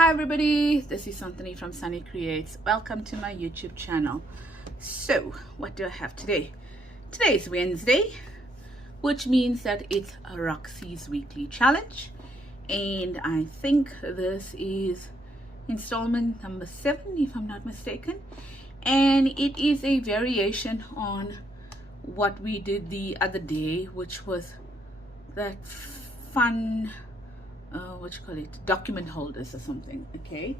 Hi everybody, this is Anthony from Sunny Creates. Welcome to my YouTube channel. So what do I have today? Today is Wednesday, which means that it's Roxy's weekly challenge, and I think this is installment number 7 if I'm not mistaken, and it is a variation on what we did the other day, which was that fun what you call it, document holders or something. Okay,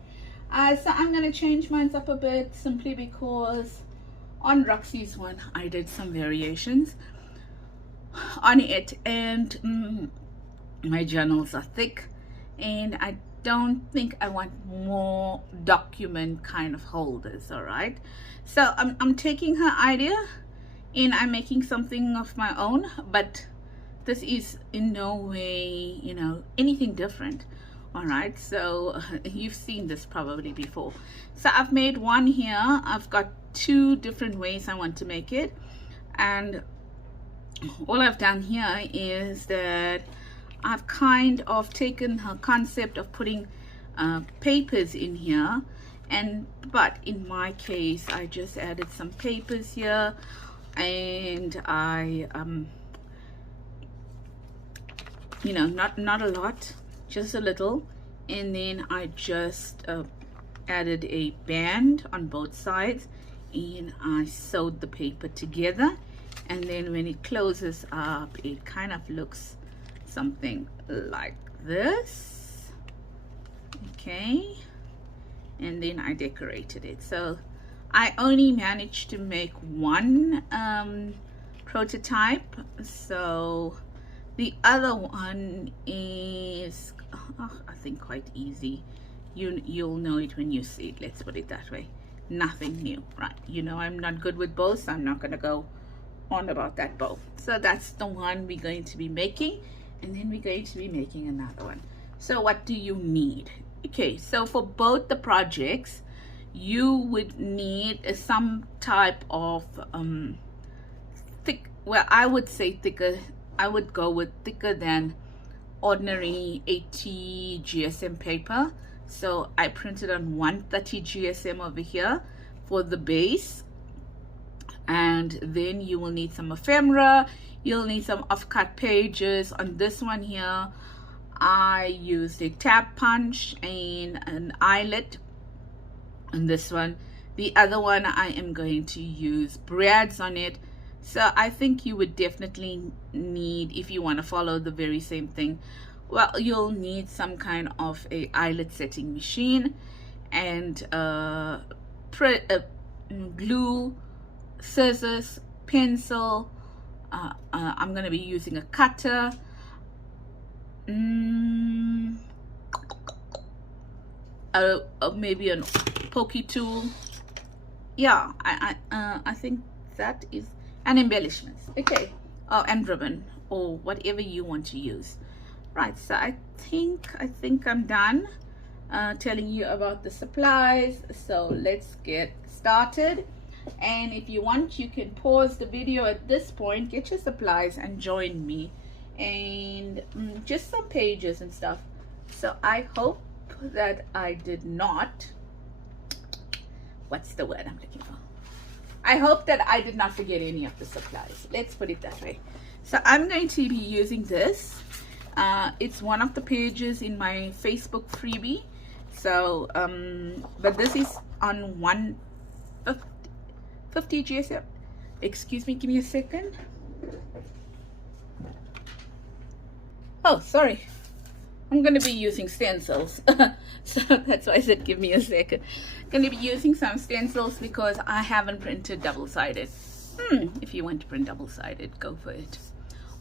so I'm gonna change mine up a bit simply because on Roxy's one I did some variations on it, and my journals are thick and I don't think I want more document kind of holders. All right, so I'm taking her idea and I'm making something of my own, but this is in no way, anything different. All right, so you've seen this probably before. So I've made one here. I've got 2 different ways I want to make it, and all I've done here is that I've kind of taken her concept of putting papers in here, but in my case I just added some papers here, and I not a lot, just a little, and then I just added a band on both sides and I sewed the paper together, and then when it closes up it kind of looks something like this. Okay, and then I decorated it. So I only managed to make one prototype, so the other one is I think quite easy. You'll know it when you see it, let's put it that way. Nothing new, right? I'm not good with bows, so I'm not gonna go on about that bow. So that's the one we're going to be making, and then we're going to be making another one. So what do you need? Okay, so for both the projects you would need some type of thick, well, I would say thicker. I would go with thicker than ordinary 80 GSM paper. So I printed on 130 GSM over here for the base, and then you will need some ephemera. You'll need some off-cut pages. On this one here I used a tab punch and an eyelet. On this one, the other one, I am going to use brads on it. So I think you would definitely need, if you want to follow the very same thing, well, you'll need some kind of a eyelet setting machine and glue, scissors, pencil. I'm going to be using a cutter, maybe a pokey tool. Yeah, I think that is, and embellishments. Okay, and ribbon or whatever you want to use. Right, so I think I'm done telling you about the supplies, so let's get started. And if you want, you can pause the video at this point, get your supplies and join me, and just some pages and stuff. So I hope that I did not, what's the word I'm looking for? I hope that I did not forget any of the supplies. Let's put it that way. So I'm going to be using this. It's one of the pages in my Facebook freebie. So, but this is on 150 GSM. Excuse me, give me a second. Oh, sorry. I'm going to be using stencils. So that's why I said give me a second. Going to be using some stencils because I haven't printed double-sided. If you want to print double-sided, go for it.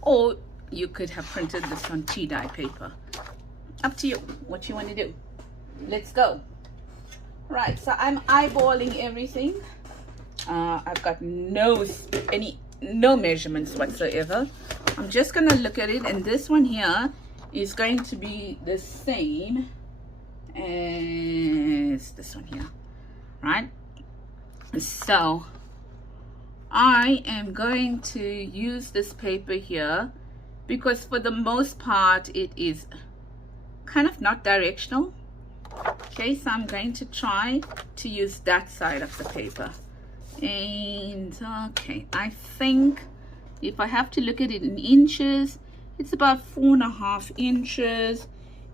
Or you could have printed this on tea dye paper. Up to you what you want to do. Let's go. Right, so I'm eyeballing everything. I've got no measurements whatsoever. I'm just gonna look at it, and this one here is going to be the same as this one here, right? So I am going to use this paper here because for the most part it is kind of not directional. Okay, so I'm going to try to use that side of the paper. And okay, I think if I have to look at it in inches, it's about 4.5 inches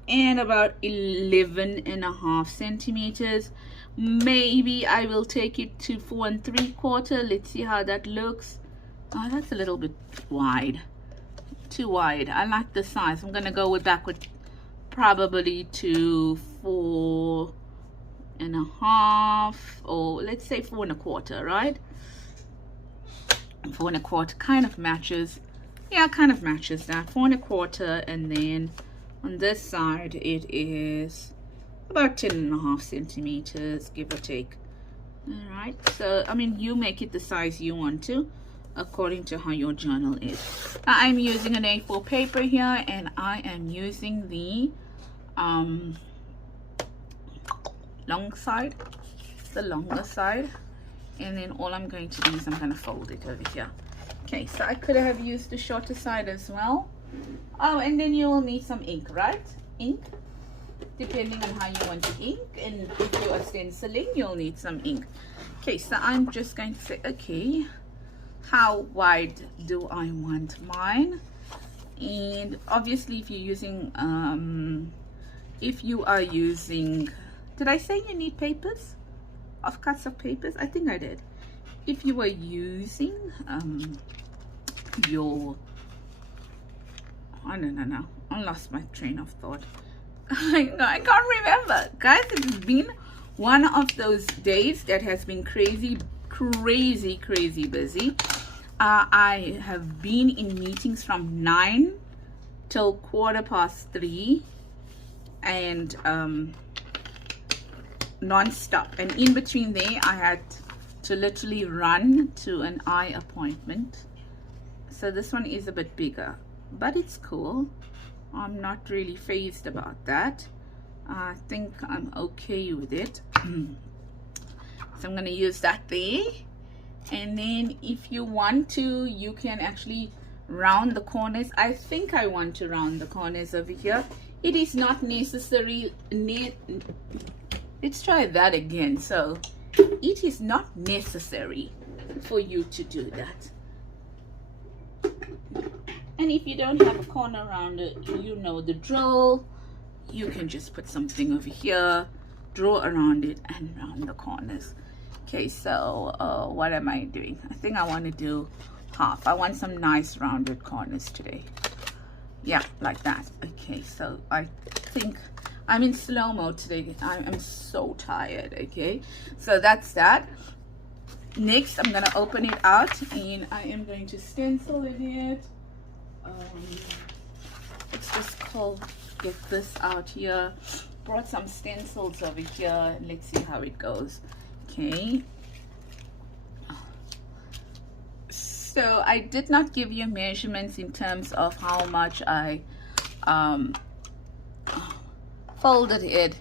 and about 11.5 centimeters. Maybe I will take it to 4 3/4. Let's see how that looks. Oh, that's a little bit wide, too wide. I like the size. I'm gonna go back with probably to 4.5, or let's say 4 1/4, right? 4 1/4 kind of matches. Yeah, kind of matches that. 4 1/4, and then on this side it is about 10.5 centimeters, give or take. All right, so I mean, you make it the size you want to according to how your journal is. I'm using an A4 paper here, and I am using the long side, the longer side, and then all I'm going to do is I'm going to fold it over here. Okay, so I could have used the shorter side as well. Oh, and then you will need some ink, right? Ink, depending on how you want to ink, and if you are stenciling, you'll need some ink. Okay, so I'm just going to say, okay, how wide do I want mine? And obviously, if you're using if you are using, did I say you need papers, of cuts of papers? I think I did. If you were using your, I don't know, I lost my train of thought. I can't remember, guys. It's been one of those days that has been crazy busy. I have been in meetings from 9 till 3:15, and non-stop, and in between there I had to literally run to an eye appointment. So this one is a bit bigger, but it's cool. I'm not really fazed about that. I think I'm okay with it. So I'm going to use that there. And then if you want to, you can actually round the corners. I think I want to round the corners over here. It is not necessary. Let's try that again. So it is not necessary for you to do that. And if you don't have a corner around it, you know the drill. You can just put something over here, draw around it, and round the corners. Okay, so what am I doing? I think I want to do half. I want some nice rounded corners today. Yeah, like that. Okay, so I think I'm in slow-mo today. I'm so tired. Okay, so that's that. Next, I'm gonna open it out, and I am going to stencil in it. Let's just get this out here. Brought some stencils over here. Let's see how it goes. Okay. So I did not give you measurements in terms of how much I folded it.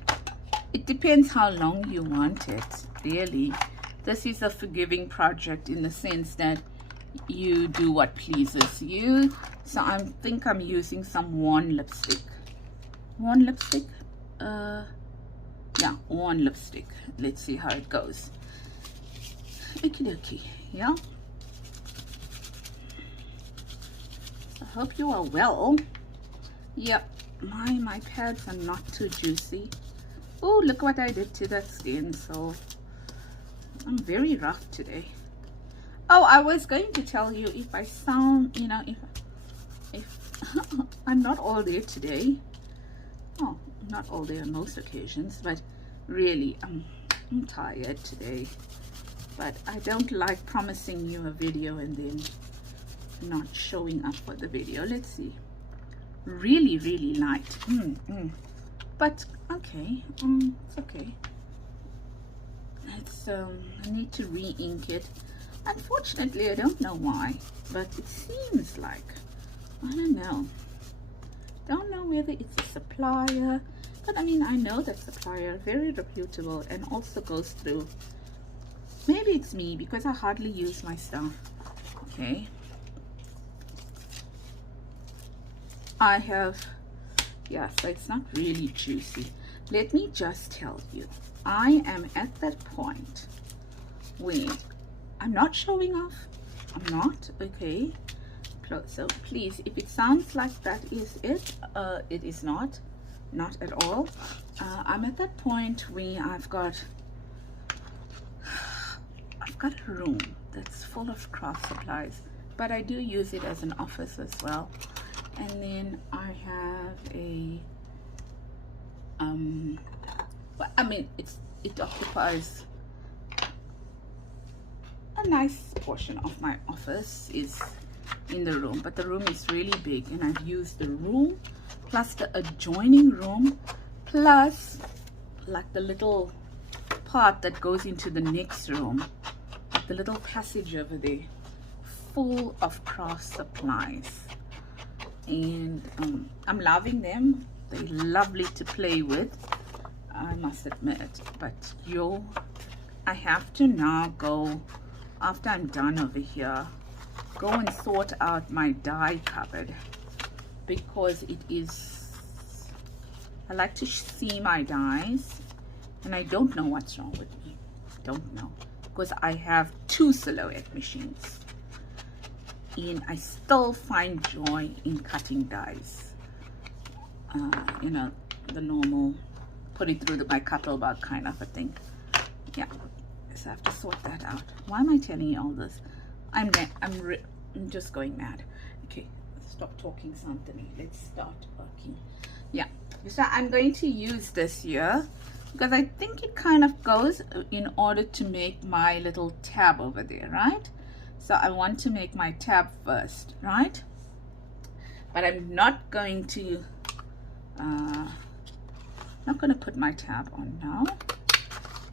It depends how long you want it, really. This is a forgiving project in the sense that you do what pleases you. So I think I'm using some worn lipstick. Worn lipstick? Yeah, worn lipstick. Let's see how it goes. Okie dokie, yeah. I hope you are well. Yep, my pads are not too juicy. Oh, look what I did to that stencil. I'm very rough today. Oh, I was going to tell you, if I sound, you know, if I'm not all there today. Oh, not all day on most occasions, but really I'm tired today. But I don't like promising you a video and then not showing up for the video. Let's see. Really light. But okay, it's okay. It's I need to re-ink it. Unfortunately, I don't know why, but it seems like, I don't know whether it's a supplier, but I mean, I know that supplier, very reputable, and also goes through. Maybe it's me because I hardly use my stuff. Okay, I have, yeah, so it's not really juicy. let me just tell you, I am at that point where I'm not showing off. I'm not, okay? So please, if it sounds like that is it, it is not at all. I'm at that point where I've got a room that's full of craft supplies, but I do use it as an office as well. And then I have a I mean, it occupies a nice portion of my office is in the room, but the room is really big, and I've used the room plus the adjoining room plus like the little part that goes into the next room, like the little passage over there, full of craft supplies. And I'm loving them. They're lovely to play with, I must admit. But I have to now go, after I'm done over here, go and sort out my die cupboard, because it is, I like to see my dies, and I don't know what's wrong with me. Don't know, because I have 2 silhouette machines, and I still find joy in cutting dies. You know, the normal put it through my cuttle bug kind of a thing. Yeah, so I have to sort that out. Why am I telling you all this? I'm just going mad. Okay, stop talking, Santini. Let's start working. Yeah, so I'm going to use this here because I think it kind of goes in order to make my little tab over there, right? So I want to make my tab first, right? But I'm not going to put my tab on now,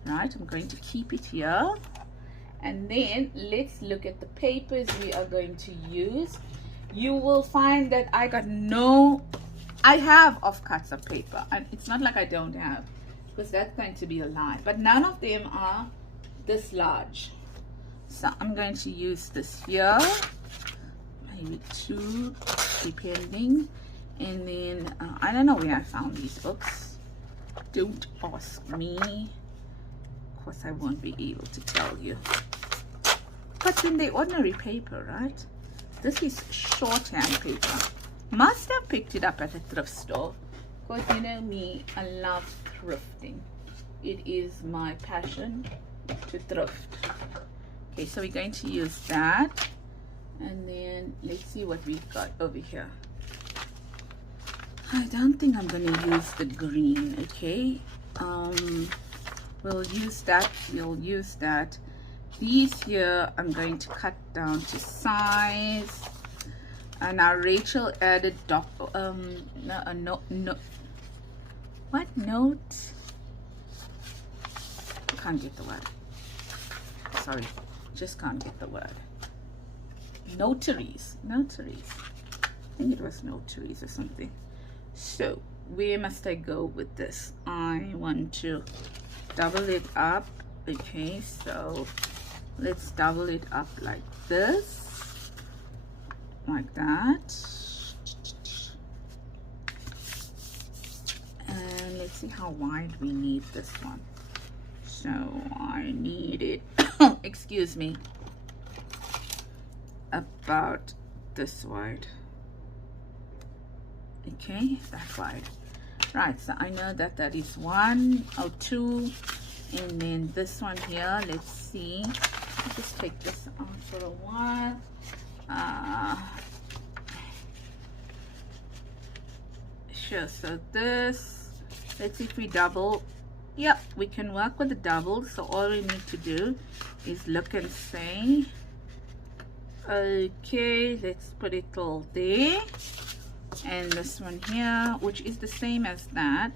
right? I'm going to keep it here, and then let's look at the papers we are going to use. You will find that I have offcuts of paper, and it's not like I don't have, because that's going to be a lie, but none of them are this large. So I'm going to use this here, maybe 2 depending. And then I don't know where I found these books. Don't ask me. Of course, I won't be able to tell you. But in the ordinary paper, right? This is shorthand paper. Must have picked it up at a thrift store. Because you know me, I love thrifting. It is my passion to thrift. Okay, so we're going to use that. And then let's see what we've got over here. I don't think I'm going to use the green, okay? We'll use that. These here I'm going to cut down to size. And now Rachel added what note? I can't get the word. Sorry, just can't get the word. Notaries. I think it was notaries or something. So where must I go with this? I want to double it up. Okay, so let's double it up like this, like that, and let's see how wide we need this one. So I need it excuse me, about this wide. Okay, that wide. Right, so I know that that is 1 or 2, and then this one here, let's see. I'll just take this out for a while. Sure, so this, let's see if we double. Yep, we can work with the double. So all we need to do is look and say, okay, let's put it all there. And this one here, which is the same as that,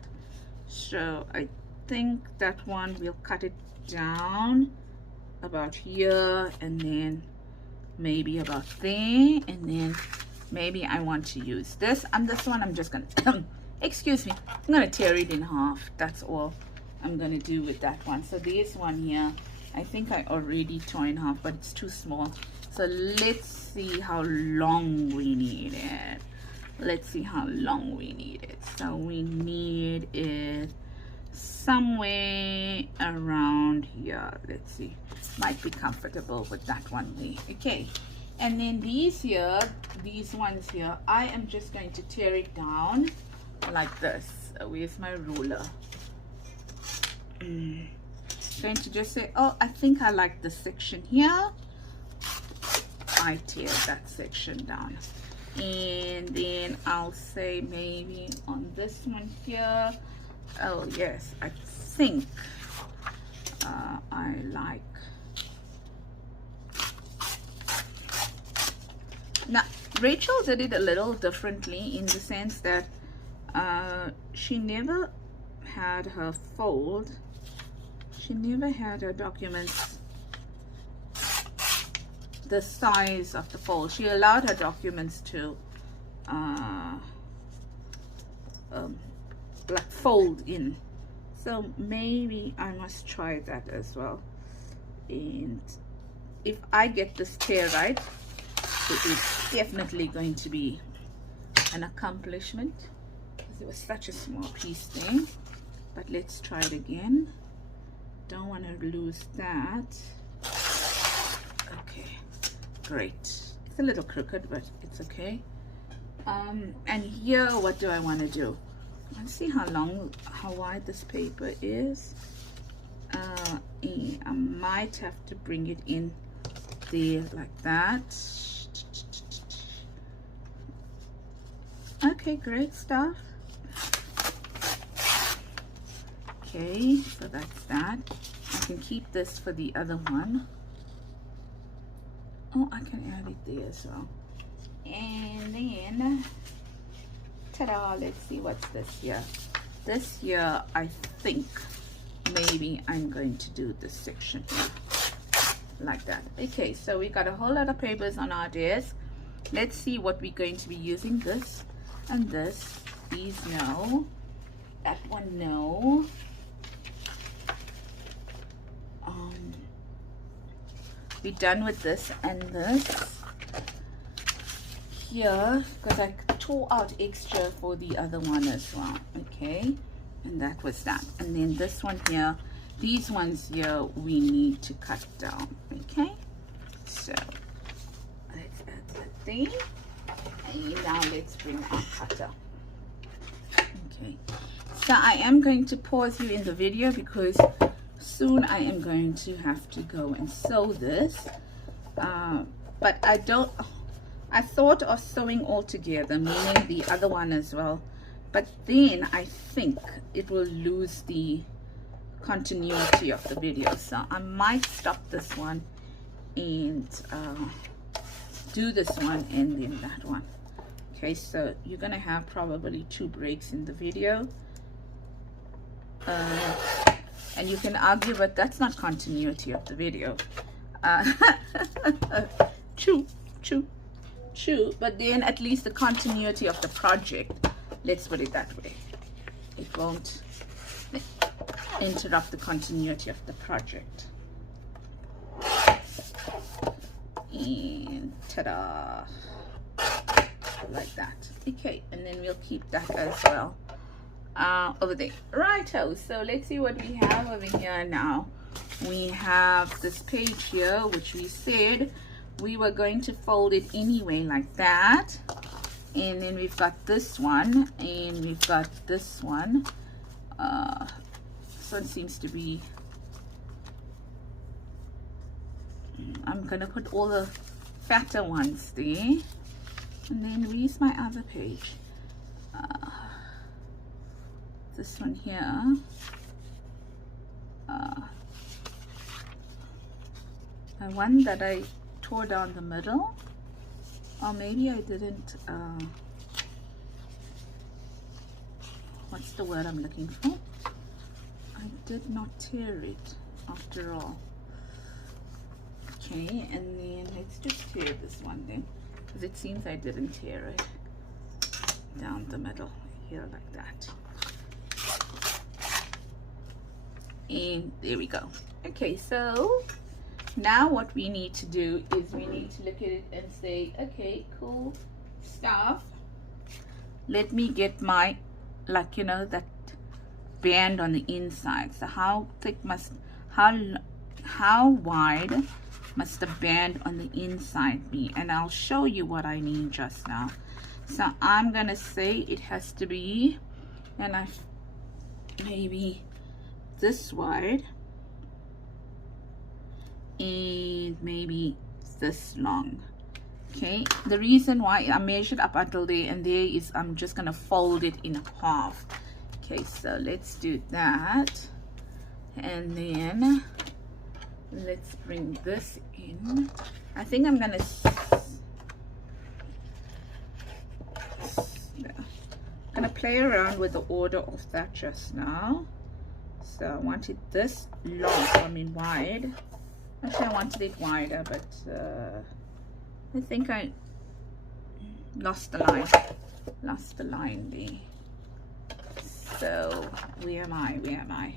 so I think that one we'll cut it down about here, and then maybe about there, and then maybe I want to use this, and this one I'm just gonna excuse me, I'm gonna tear it in half. That's all I'm gonna do with that one. So this one here, I think I already tore in half, but it's too small. So let's see how long we need it. Let's see how long we need it. So we need it somewhere around here. Let's see, might be comfortable with that one there. Okay, and then these here, these ones here, I am just going to tear it down like this. Where's my ruler? Going to just say, oh, I think I like this section here. I tear that section down, and then I'll say maybe on this one here, oh yes, I think I like. Now Rachel did it a little differently in the sense that she never had her fold, she never had her documents the size of the fold. She allowed her documents to like fold in. So maybe I must try that as well. And if I get this tear right, it is definitely going to be an accomplishment, because it was such a small piece there. But let's try it again. Don't want to lose that. Okay, great. It's a little crooked, but it's okay. And here, what do I want to do? Let's see how wide this paper is. I might have to bring it in there like that. Okay, great stuff. Okay, so that's that. I can keep this for the other one. Oh, I can add it there as well. And then, ta-da, let's see what's this here. This here, I think maybe I'm going to do this section here, like that. Okay, so we got a whole lot of papers on our desk. Let's see what we're going to be using. This and this. These no. That one no. We're done with this and this here, because I tore out extra for the other one as well. Okay, and that was that. And then this one here, these ones here we need to cut down. Okay, so let's add that there, and now let's bring our cutter. Okay, so I am going to pause you in the video because soon I am going to have to go and sew this, but I thought of sewing all together, meaning the other one as well, but then I think it will lose the continuity of the video, so I might stop this one and do this one and then that one. Okay, so you're gonna have probably 2 breaks in the video. And you can argue, but that's not continuity of the video. True. But then at least the continuity of the project, let's put it that way. It won't interrupt the continuity of the project. And ta-da! Like that. Okay, and then we'll keep that as well. Over there. Righto, so let's see what we have over here now. We have this page here, which we said we were going to fold it anyway like that. And then we've got this one, and we've got this one. This one seems to be, I'm gonna put all the fatter ones there. And then where's my other page? This one here, the one that I tore down the middle, or maybe I didn't, what's the word I'm looking for? I did not tear it after all. Okay, and then let's just tear this one then, because it seems I didn't tear it down the middle here like that. And there we go. Okay, so now what we need to do is we need to look at it and say, okay, cool stuff. Let me get my, like, you know, that band on the inside. So how thick must, how wide must the band on the inside be? And I'll show you what I mean just now. So I'm gonna say it has to be, and I maybe this wide and maybe this long. Okay, the reason why I measured up until there and there is I'm just gonna fold it in half. Okay, so let's do that, and then let's bring this in. I think I'm gonna play around with the order of that just now. So I wanted this long, I mean wide. Actually I wanted it wider, but I think I lost the line there. So where am I?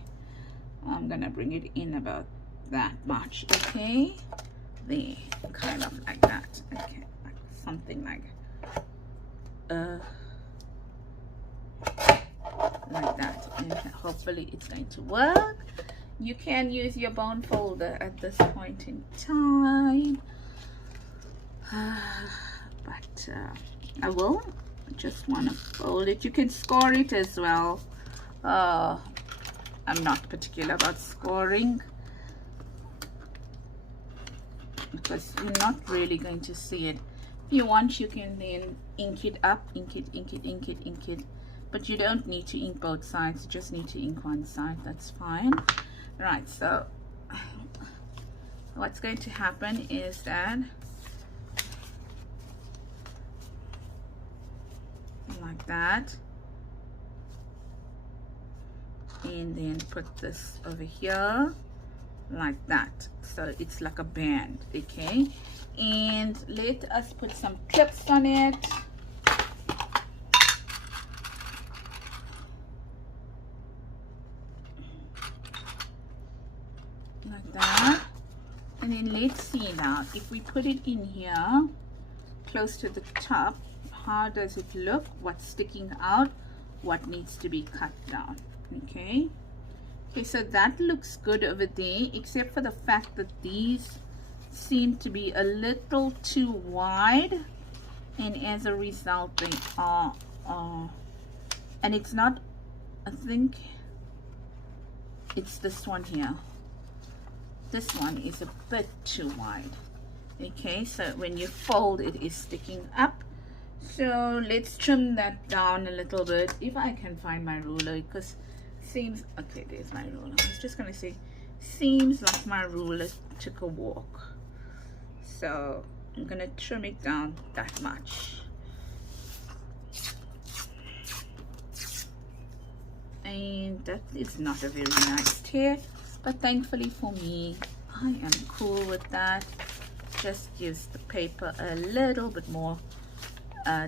I'm gonna bring it in about that much. Okay, there, kind of like that. Okay, like something like that, and hopefully it's going to work. You can use your bone folder at this point in time, but I will just want to fold it. You can score it as well. I'm not particular about scoring because you're not really going to see it. If you want, you can then ink it up, ink it, but you don't need to ink both sides, you just need to ink one side. That's fine. Right, so what's going to happen is that like that, and then put this over here like that, so it's like a band. Okay, and let us put some clips on it. Like that, and then let's see now if we put it in here close to the top, how does it look, what's sticking out, what needs to be cut down. Okay, so that looks good over there, except for the fact that these seem to be a little too wide, and as a result they are and it's not, I think it's this one here. This one is a bit too wide. Okay, so when you fold it is sticking up. So let's trim that down a little bit, if I can find my ruler, because seems, okay, there's my ruler. I was just gonna say, seems like my ruler took a walk. So I'm gonna trim it down that much. And that is not a very nice tear, but thankfully for me, I am cool with that. Just gives the paper a little bit more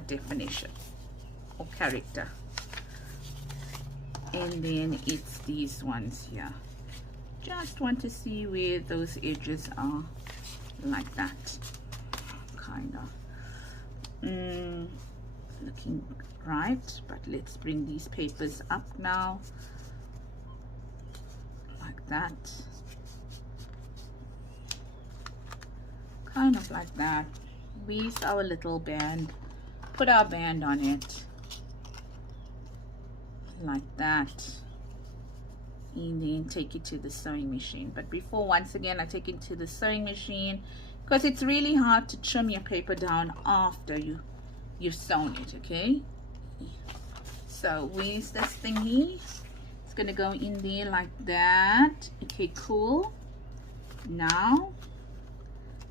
definition or character. And then it's these ones here. Just want to see where those edges are, like that, kind of looking right. But let's bring these papers up now, like that, kind of like that. Where's our little band? Put our band on it like that, and then take it to the sewing machine. But before, once again, I take it to the sewing machine because it's really hard to trim your paper down after you've sewn it. Okay, so where's this thingy? It's gonna go in there like that. Okay, cool. Now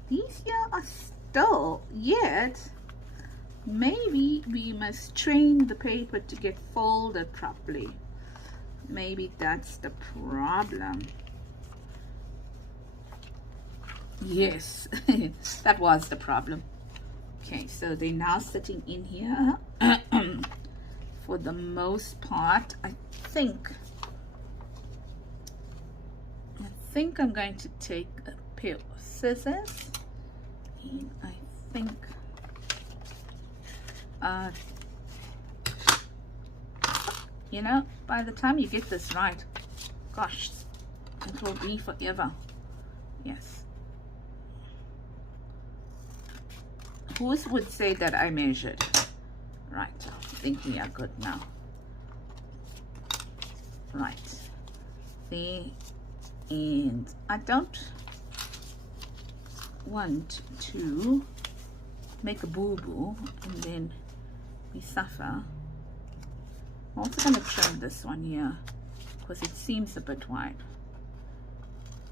these here are still yet, maybe we must train the paper to get folded properly. Maybe that's the problem. Yes, that was the problem. Okay, so they're now sitting in here. For the most part, I think I'm going to take a pair of scissors, and I think You know, by the time you get this right, gosh, it will be forever. Yes. Who would say that I measured? Right, I think we are good now. Right. There. And I don't want to make a boo-boo and then we suffer. I'm also going to trim this one here because it seems a bit wide.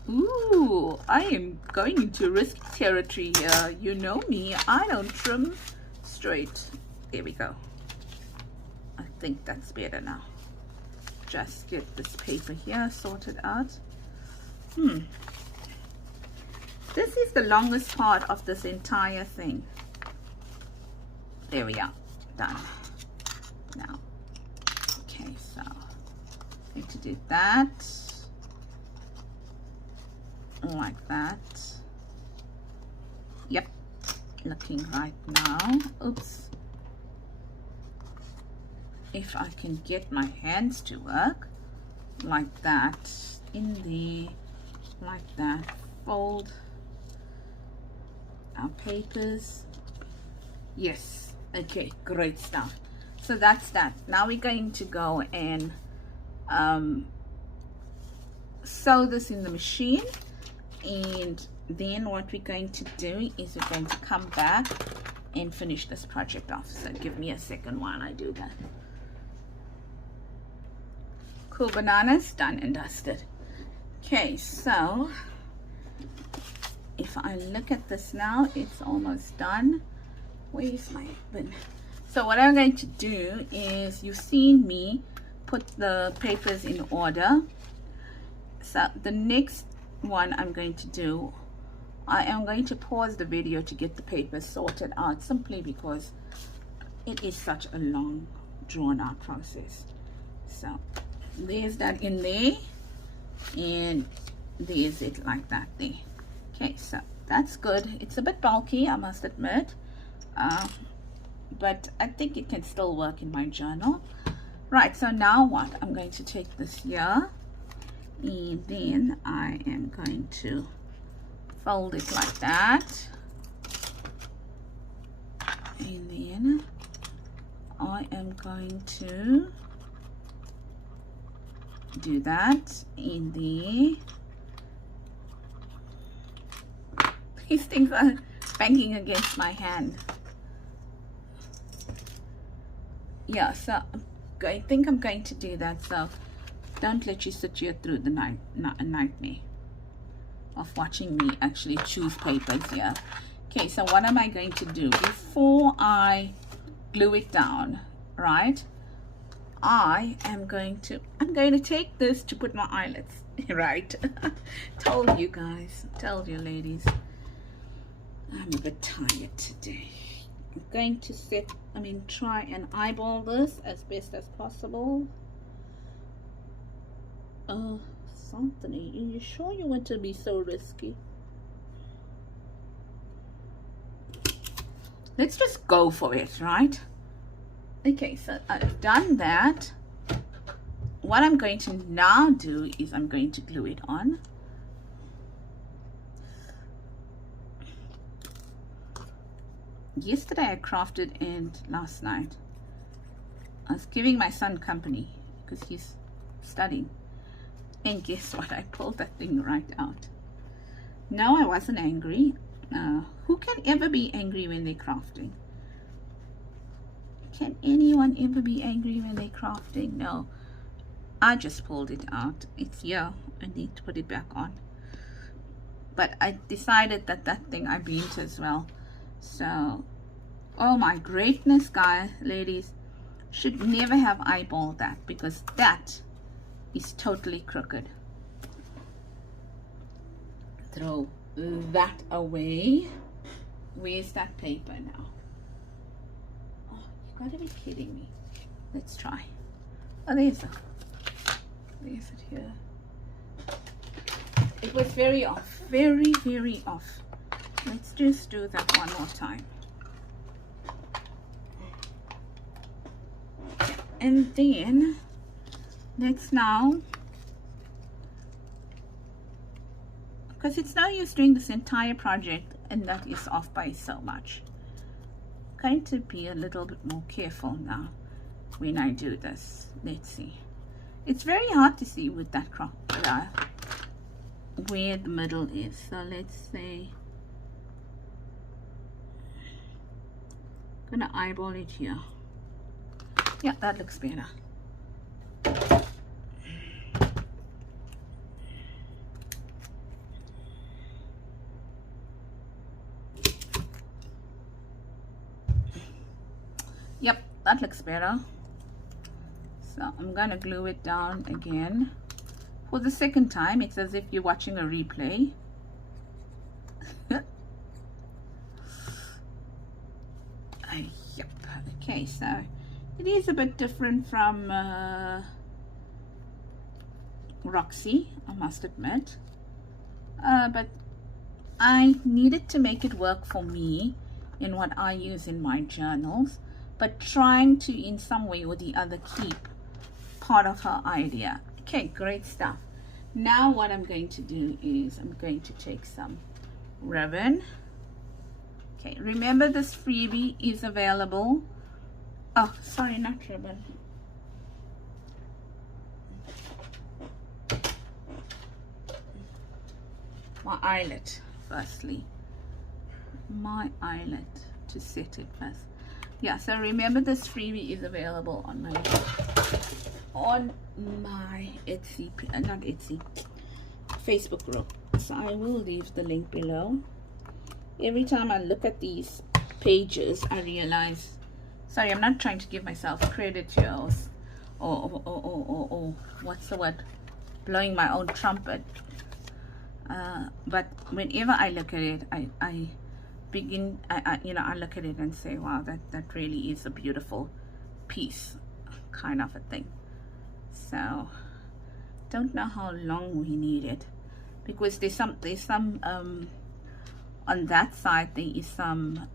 Ooh, I am going into risky territory here. You know me, I don't trim straight. There we go. I think that's better now. Just get this paper here sorted out. This is the longest part of this entire thing. There we are. Done. Now, okay, so I'm going to do that. Like that. Yep, looking right now. Oops. If I can get my hands to work like that, in there, like that, fold our papers. Yes, okay, great stuff. So that's that. Now we're going to go and sew this in the machine, and then what we're going to do is we're going to come back and finish this project off. So give me a second while I do that. Cool bananas, done and dusted. Okay, so if I look at this now, it's almost done. Where's my bin? So what I'm going to do is, you've seen me put the papers in order. So the next one I'm going to do, I am going to pause the video to get the papers sorted out, simply because it is such a long, drawn out process. So there's that in there, and there's it like that there. Okay, so that's good. It's a bit bulky, I must admit, but I think it can still work in my journal. Right, so now what? I'm going to take this here, and then I am going to fold it like that, and then I am going to do that in there. These things are banging against my hand. Yeah, so I think I'm going to do that. So don't let you sit here through the night, not a nightmare of watching me actually choose papers here. Okay, so what am I going to do before I glue it down? Right, I'm going to take this to put my eyelids. Right. Told you guys, told you ladies, I'm a bit tired today. I'm going to try and eyeball this as best as possible. Oh, Anthony, are you sure you want to be so risky? Let's just go for it, right? Okay, so I've done that. What I'm going to now do is I'm going to glue it on. Yesterday I crafted, and last night I was giving my son company because he's studying, and guess what? I pulled that thing right out. No, I wasn't angry. Who can ever be angry when they're crafting? Can anyone ever be angry when they're crafting? No, I just pulled it out. It's here. I need to put it back on. But I decided that thing I bent as well. So, oh my greatness, guys, ladies, should never have eyeballed that, because that is totally crooked. Throw that away. Where's that paper now? Oh, you gotta be kidding me. Let's try. Oh, there's it. There's it here. It was very off. Very, very off. Let's just do that one more time. And then let's now, because it's no use doing this entire project and that is off by so much. I'm going to be a little bit more careful now when I do this. Let's see. It's very hard to see with that crocodile where the middle is. So let's say, I'm gonna eyeball it here. Yeah, that looks better. Yep, that looks better. So I'm gonna glue it down again for the second time. It's as if you're watching a replay. Yep. Okay, so it is a bit different from Roxy, I must admit, but I needed to make it work for me in what I use in my journals, but trying to in some way or the other keep part of her idea. Okay, great stuff. Now what I'm going to do is I'm going to take some ribbon. Okay, remember this freebie is available. Oh, sorry, not ribbon. My eyelet, firstly. My eyelet to set it first. Yeah, so remember this freebie is available on my Etsy, not Etsy, Facebook group. So I will leave the link below. Every time I look at these pages, I realize, sorry, I'm not trying to give myself credit here or what's the word, blowing my own trumpet. But whenever I look at it, I look at it and say, wow, that really is a beautiful piece, kind of a thing. So don't know how long we need it, because there's some on that side there is some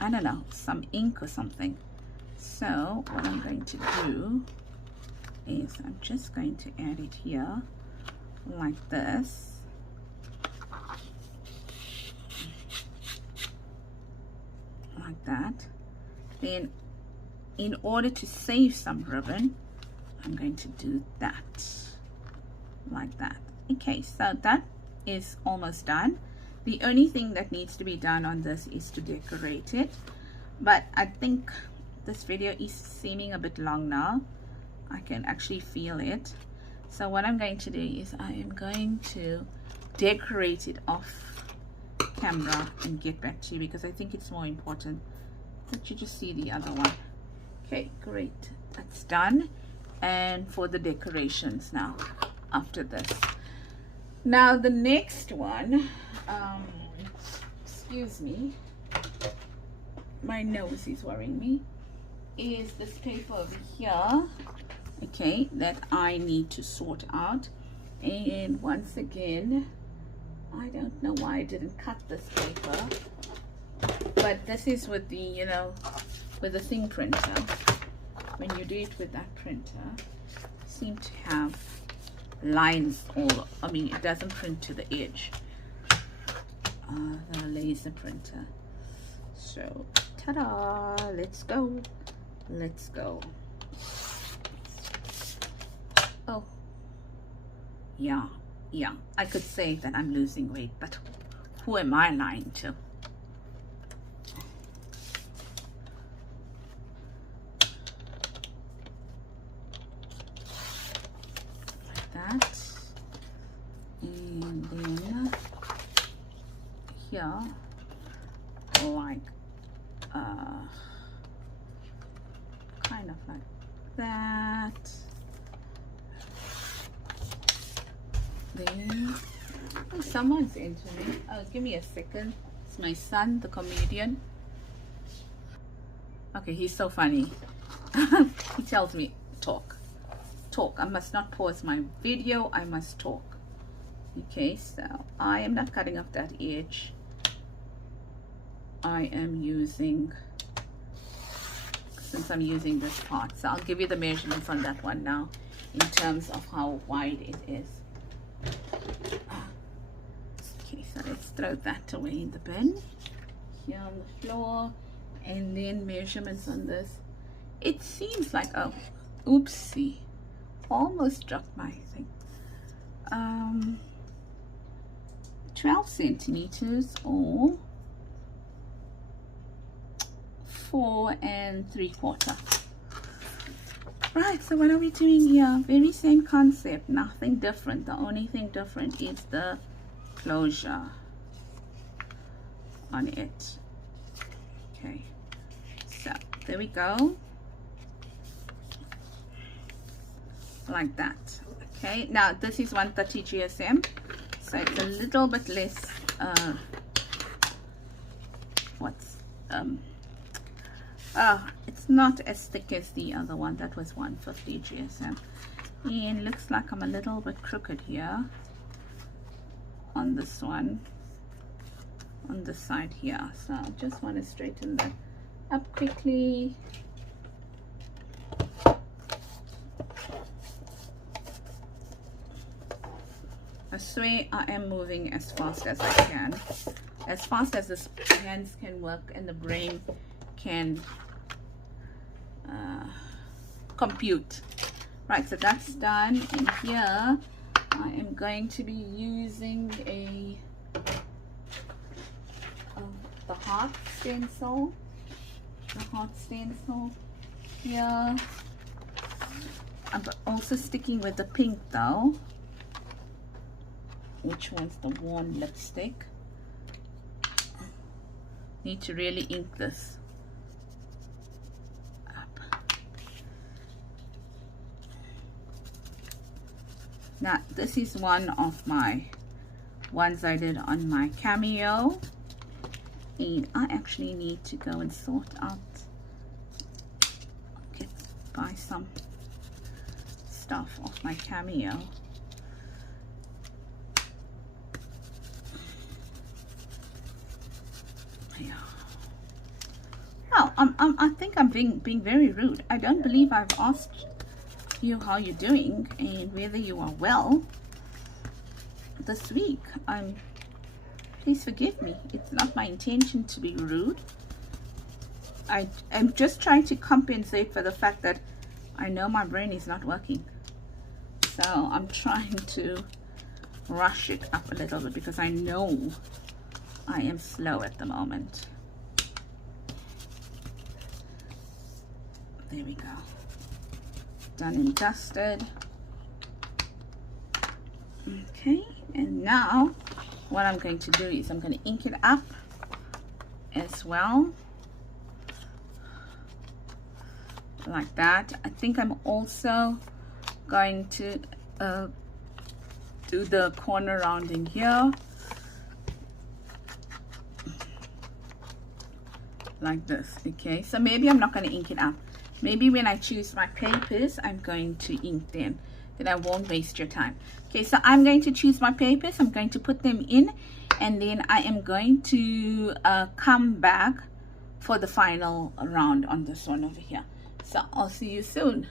I don't know, some ink or something. So what I'm going to do is I'm just going to add it here like this. Like that. Then in order to save some ribbon, I'm going to do that like that. Okay, so that is almost done. The only thing that needs to be done on this is to decorate it, but I think this video is seeming a bit long now. I can actually feel it. So what I'm going to do is I am going to decorate it off camera and get back to you, because I think it's more important that you just see the other one. Okay, great, that's done. And for the decorations now after this. Now the next one, excuse me, my nose is worrying me, is this paper over here, okay, that I need to sort out. And once again, I don't know why I didn't cut this paper, but this is with the, you know, with the thing printer. When you do it with that printer, you seem to have lines all, I mean, it doesn't print to the edge, the laser printer. So ta-da, let's go, let's go. Oh yeah, I could say that I'm losing weight, but who am I lying to? And then here, like kind of like that. Then oh, someone's into me. Oh, give me a second. It's my son, the comedian. Okay, he's so funny. He tells me talk. I must not pause my video, I must talk. Okay, so I am not cutting off that edge. I am using since I'm using this part. So I'll give you the measurements on that one now in terms of how wide it is. Okay, so let's throw that away in the bin. Here on the floor. And then measurements on this. It seems like, oh, oopsie. Almost dropped my thing. 12 centimeters or 4 3/4. Right, so what are we doing here? Very same concept, nothing different. The only thing different is the closure on it. Okay, so there we go, like that. Okay, now this is 130 GSM, so it's a little bit less it's not as thick as the other one. That was 150 GSM. And looks like I'm a little bit crooked here on this one, on this side here, so I just want to straighten that up quickly. I swear I am moving as fast as I can, as fast as the hands can work and the brain can compute. Right, so that's done. And here I am going to be using the heart stencil. Here. I'm also sticking with the pink though, which one's the warm lipstick. Need to really ink this up. Now this is one of my ones I did on my Cameo, and I actually need to go and sort out, buy some stuff off my Cameo. Yeah. Well, I think I'm being very rude. I don't believe I've asked you how you're doing and whether you are well this week. Please forgive me. It's not my intention to be rude. I'm just trying to compensate for the fact that I know my brain is not working. So I'm trying to rush it up a little bit because I know I am slow at the moment. There we go. Done and dusted. Okay, and now what I'm going to do is I'm going to ink it up as well, like that. I think I'm also going to do the corner rounding here, like this. Okay, so maybe I'm not going to ink it up. Maybe when I choose my papers, I'm going to ink them. Then I won't waste your time. Okay, so I'm going to choose my papers. I'm going to put them in, and then I am going to come back for the final round on this one over here. So I'll see you soon.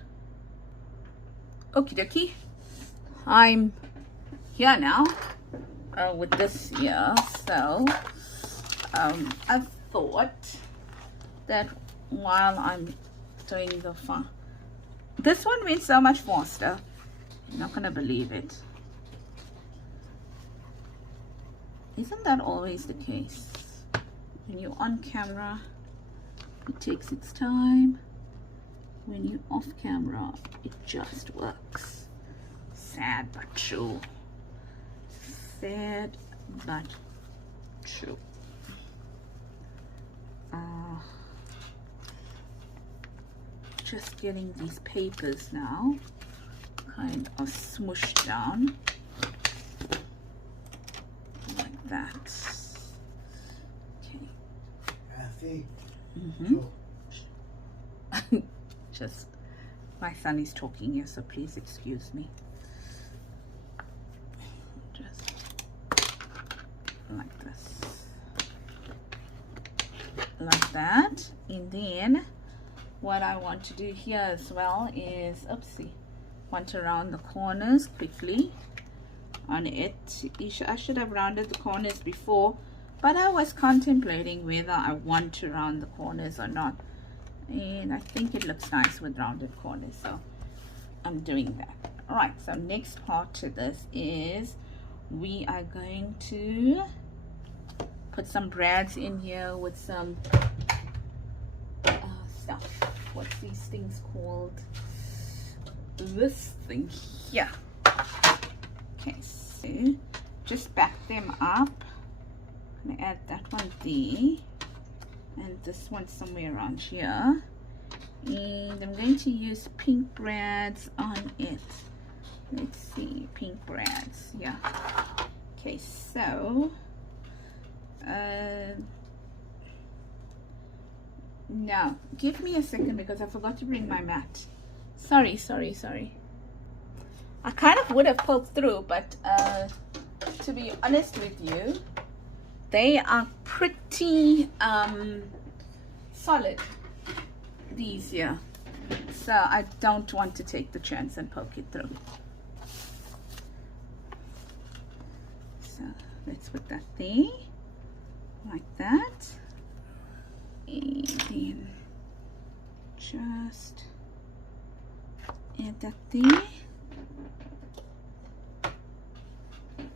Okie dokie. I'm here now with this here. So I thought that while I'm doing the fun, this one went so much faster. You're not gonna believe it. Isn't that always the case? When you're on camera, it takes its time. When you're off camera, it just works. Sad but true. Sad but true. Just getting these papers now kind of smushed down like that. Okay. Kathy. Just my son is talking here, so please excuse me. Just like this, like that, and then what I want to do here as well is, oopsie, want to round the corners quickly on it. I should have rounded the corners before, but I was contemplating whether I want to round the corners or not, and I think it looks nice with rounded corners, so I'm doing that. All right, so next part to this is we are going to put some brads in here with some stuff. What's these things called? This thing here. Okay, so just back them up. I'm gonna add that one there and this one somewhere around here, and I'm going to use pink brads on it. Let's see, pink brads, yeah. Okay, so now give me a second because I forgot to bring my mat. Sorry. I kind of would have poked through, but to be honest with you, they are pretty solid, these here, so I don't want to take the chance and poke it through. So let's put that there like that, and then just add that there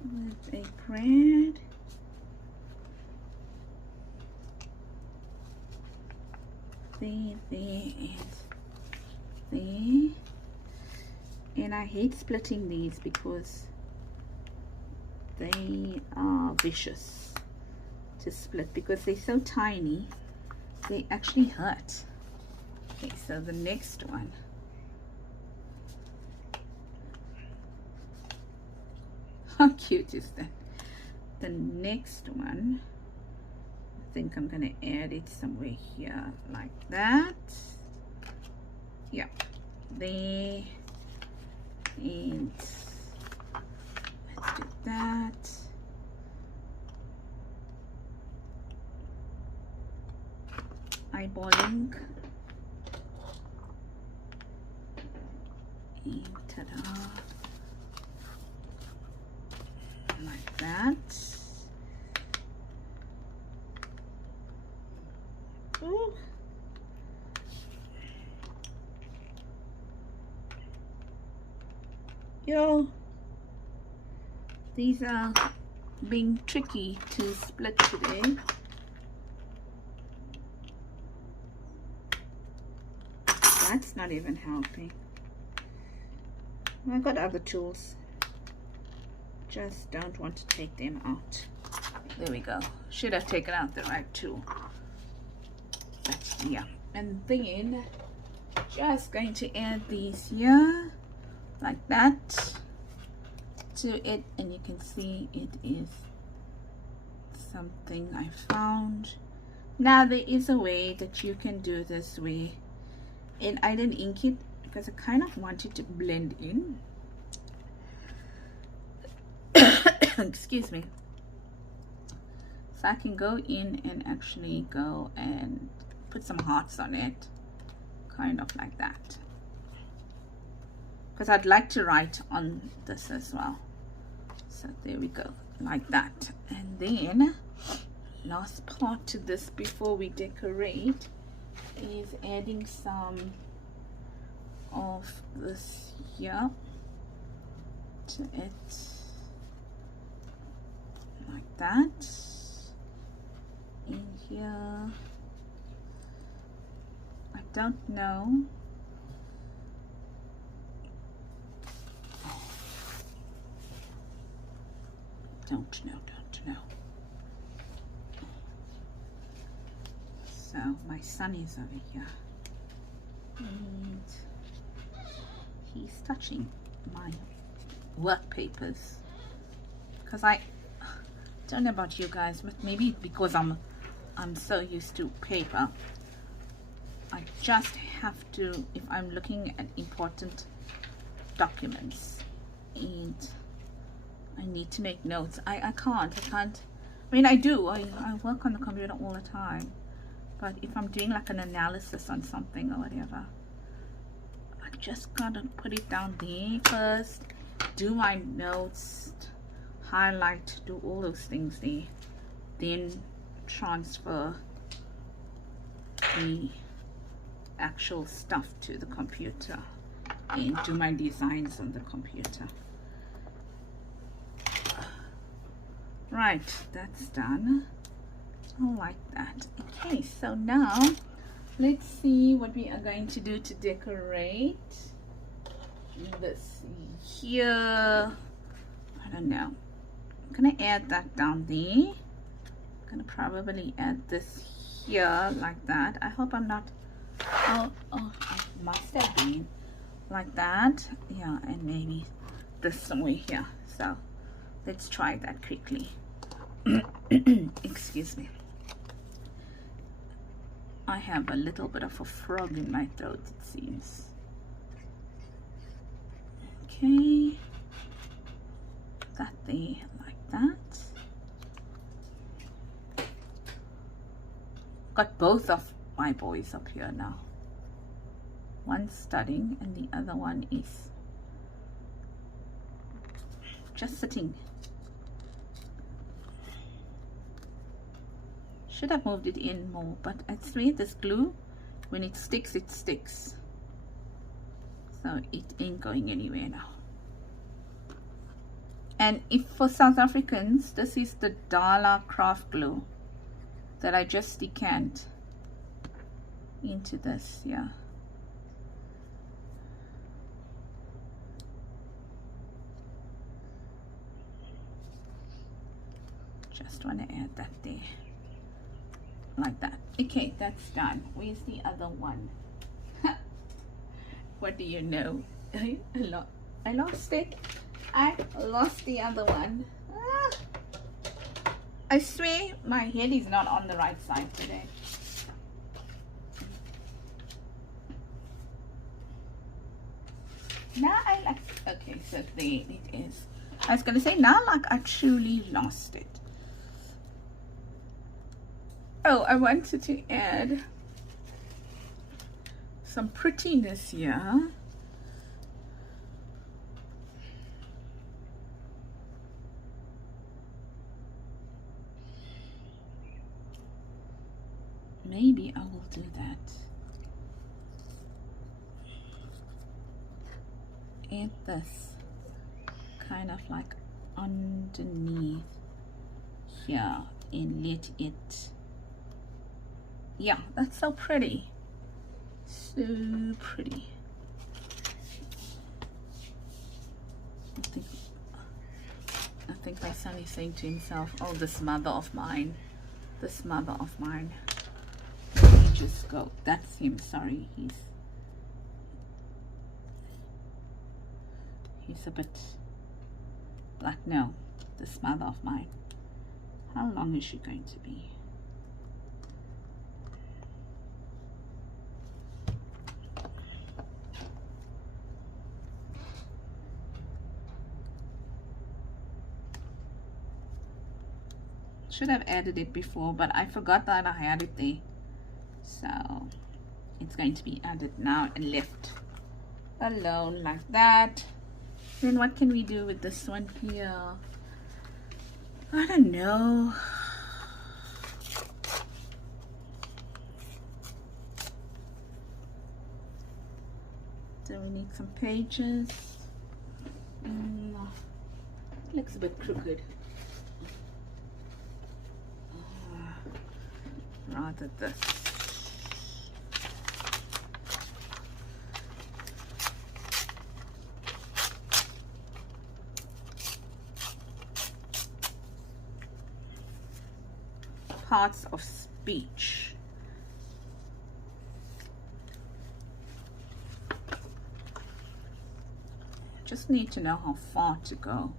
with a brad. There and there. And I hate splitting these because they are vicious to split because they're so tiny, they actually hurt. Okay, so the next one, how cute is that? The next one, I think I'm gonna add it somewhere here like that. Yeah, there, and let's do that. Eyeballing, and ta-da, like that. Ooh. Yo, these are being tricky to split today. That's not even helping. I've got other tools, just don't want to take them out. There we go. Should have taken out the right tool. That's, yeah. And then just going to add these here like that to it, and you can see it is something I found. Now there is a way that you can do this way, and I didn't ink it because I kind of wanted to blend in. Excuse me. So I can go in and actually go and put some hearts on it, kind of like that, because I'd like to write on this as well. So there we go, like that. And then last part to this before we decorate is adding some of this here to it, like that. In here, I don't know, don't know. So my son is over here and he's touching my work papers, because I don't know about you guys, but maybe because I'm so used to paper, I just have to, if I'm looking at important documents and I need to make notes, I can't. I mean, I do. I work on the computer all the time, but if I'm doing like an analysis on something or whatever, I just gotta put it down there first, do my notes, highlight, do all those things there, then transfer the actual stuff to the computer and do my designs on the computer. Right, that's done. I like that. Okay, so now let's see what we are going to do to decorate this here. I don't know. I'm gonna add that down there. I'm gonna probably add this here like that. I hope I'm not, oh, I must have been like that. Yeah, and maybe this somewhere here. So let's try that quickly. Excuse me. I have a little bit of a frog in my throat, it seems. Okay, that there like that. Got both of my boys up here now. One's studying and the other one is just sitting. Should have moved it in more, but I swear this glue, when it sticks, it sticks. So it ain't going anywhere now. And if for South Africans, this is the Dala craft glue that I just decant into this, yeah. Just want to add that there. Like that. Okay, that's done. Where's the other one? What do you know? I lost it. I lost the other one. I swear my head is not on the right side today. Now I like, okay, so there it is. I was gonna say now like I truly lost it. Oh, I wanted to add some prettiness here. Maybe I will do that. Add this kind of like underneath here and let it, yeah, that's so pretty. So pretty. I think my son is saying to himself, oh, this mother of mine, this mother of mine. Let me just go. That's him, sorry. He's a bit like, no, this mother of mine. How long is she going to be? Should have added it before, but I forgot that I had it there. So it's going to be added now and left alone like that. Then what can we do with this one here? I don't know. Do we need some pages? Looks a bit crooked. Rather this. Parts of speech. Just need to know how far to go.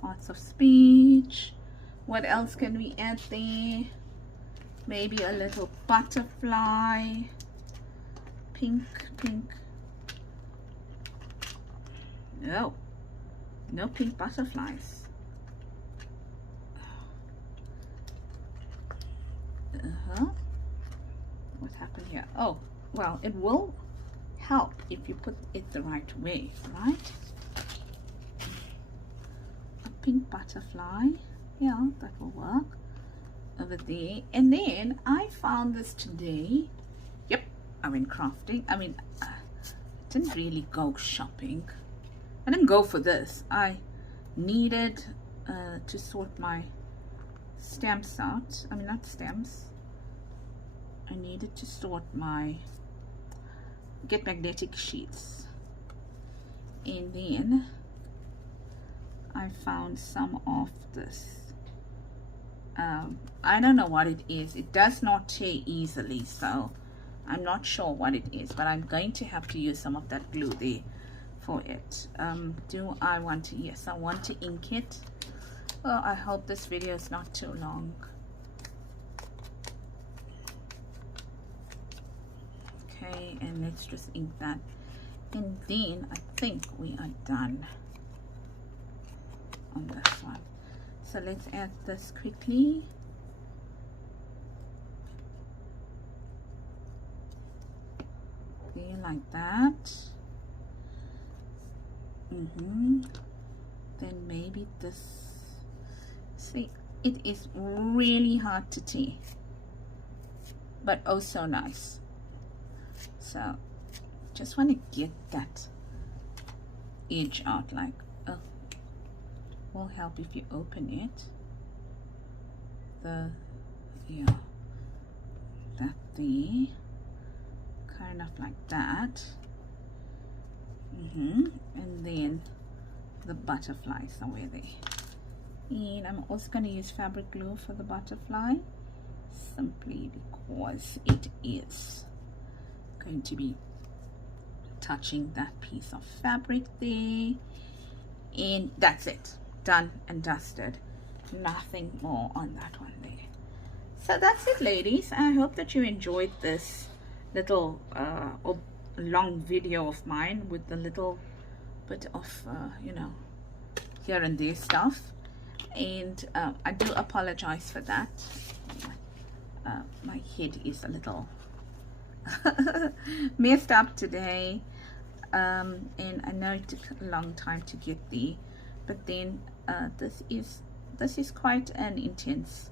Parts of speech. What else can we add there? maybe a little butterfly, pink. No pink butterflies. What happened here? Oh, well, it will help if you put it the right way, right? A pink butterfly, yeah, that will work over there. And then I found this today. Yep, I went crafting. I mean, I didn't really go shopping. I didn't go for this. I needed to sort my stamps out. I mean, not stamps. I needed to sort my get magnetic sheets, and then I found some of this. I don't know what it is. It does not tear easily, so I'm not sure what it is, but I'm going to have to use some of that glue there for it. Do I want to? Yes, I want to ink it. Oh, I hope this video is not too long. Okay, and let's just ink that, and then I think we are done on this one. So let's add this quickly. There, like that. Then maybe this. See, it is really hard to tear, but oh so nice. So just want to get that edge out, like, oh, will help if you open it. Yeah, that there, kind of like that. And then the butterfly somewhere there. And I'm also going to use fabric glue for the butterfly, simply because it is going to be touching that piece of fabric there. And that's it, done and dusted. Nothing more on that one there. So that's it, ladies. I hope that you enjoyed this little long video of mine with the little bit of you know, here and there stuff. And I do apologize for that. My head is a little messed up today, and I know it took a long time to get there, but then this is quite an intense,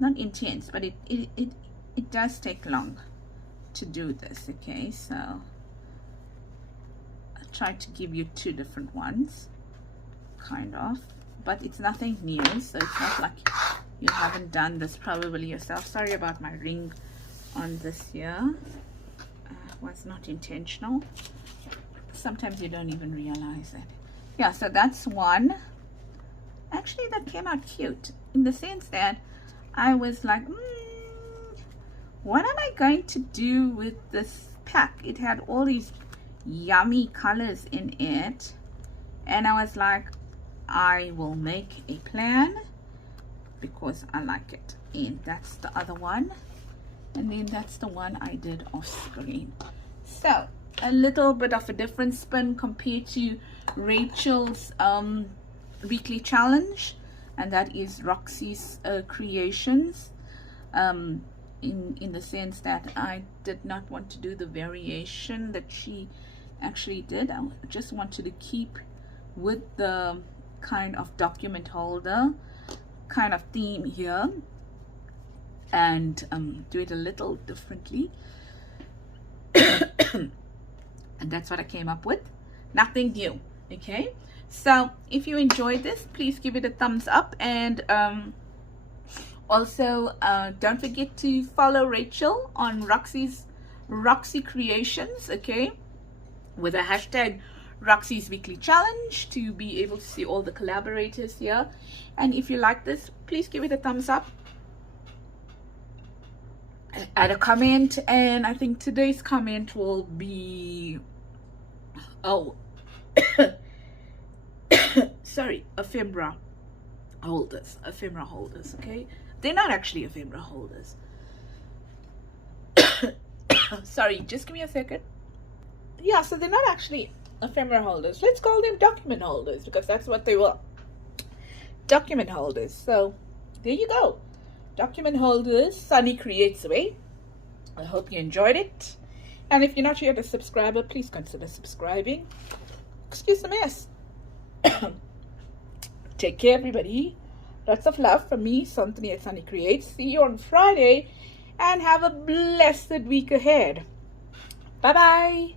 not intense, but it does take long to do this. Okay, so I tried to give you two different ones, kind of, but it's nothing new, so it's not like you haven't done this probably yourself. Sorry about my ring on this here. Was not intentional. Sometimes you don't even realize it. Yeah, so that's one. Actually, that came out cute in the sense that I was like, what am I going to do with this pack? It had all these yummy colors in it, and I was like, I will make a plan because I like it. And that's the other one, and then that's the one I did off screen. So a little bit of a different spin compared to Rachel's weekly challenge, and that is Roxy's creations, in the sense that I did not want to do the variation that she actually did. I just wanted to keep with the kind of document holder kind of theme here, and do it a little differently. And that's what I came up with. Nothing new. Okay, so if you enjoyed this, please give it a thumbs up, and also don't forget to follow Rachel on Roxy Creations, okay, with a hashtag Roxy's Weekly Challenge, to be able to see all the collaborators here. And if you like this, please give it a thumbs up, add a comment, and I think today's comment will be, oh sorry, ephemera holders, okay. They're not actually ephemera holders, Sorry, just give me a second. Yeah, so they're not actually ephemera holders. Let's call them document holders because that's what they were. Document holders. So there you go. Document holders, Sunny Creates Away. I hope you enjoyed it. And if you're not yet a subscriber, please consider subscribing. Excuse the mess. Take care, everybody. Lots of love from me, Anthony at Sunny Creates. See you on Friday and have a blessed week ahead. Bye-bye.